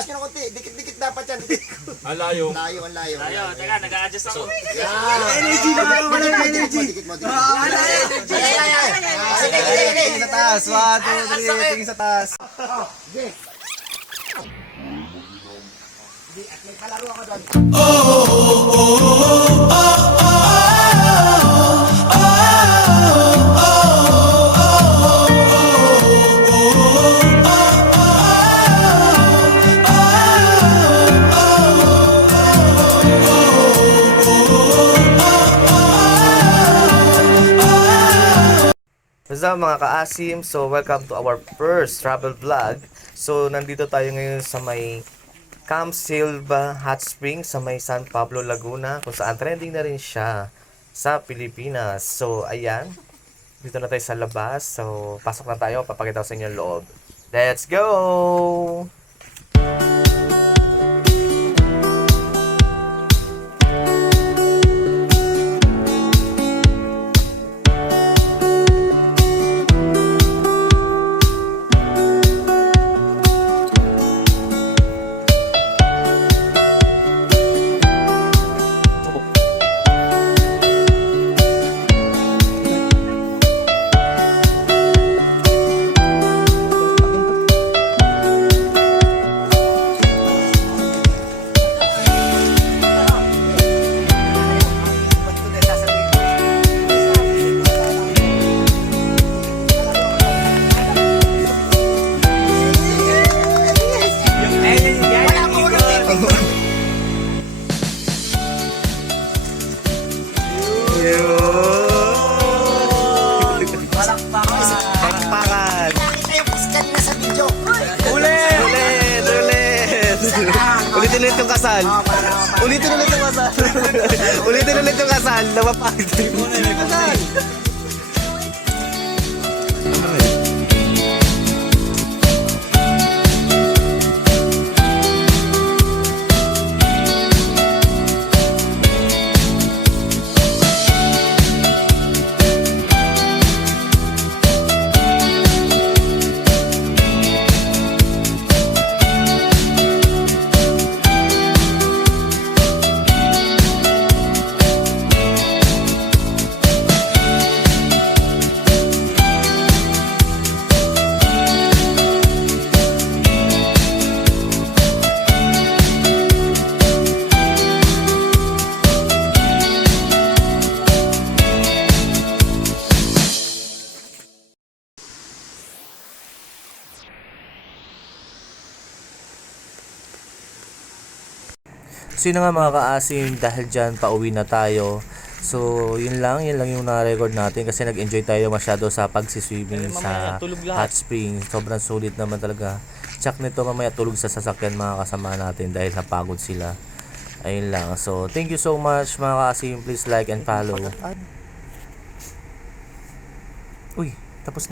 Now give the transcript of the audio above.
Taas nyo ng konti. Dikit-dikit dapat yan. Ang layo. Layo, ang layo. Tayo, teka, nag-a-adjust ako. Energy na ako, wala na energy. Dikit mo, dikit mo. Sige. Tingin sa taas. 1, 2, 3. Tingin sa taas. Sige. At may kalaro ako doon. What's up mga kaasim? So welcome to our first travel vlog. So nandito tayo ngayon sa may Camp Silva Hot Spring sa may San Pablo, Laguna, kung saan trending na rin siya sa Pilipinas. So ayan, dito na tayo sa labas. So pasok na tayo, papakita ko sa inyo yung loob. Let's go! Palakpakan! Nakita yung puskan na sa video. Ulit! Ulitin ulit yung kasal. Ulitin ulit yung kasal. Ulitin ulit yung kasal. Napapakit. Kasal! So yun na nga mga kaasim, dahil dyan pauwi na tayo. So yun lang yung na-record natin kasi nag-enjoy tayo masyado sa pagsiswimming sa hot spring. Sobrang sulit naman talaga. Check nito mamaya tulog sa sasakyan mga kasama natin dahil napagod sila. Ayun lang. So thank you so much mga kaasim. Please like and follow. Uy, tapos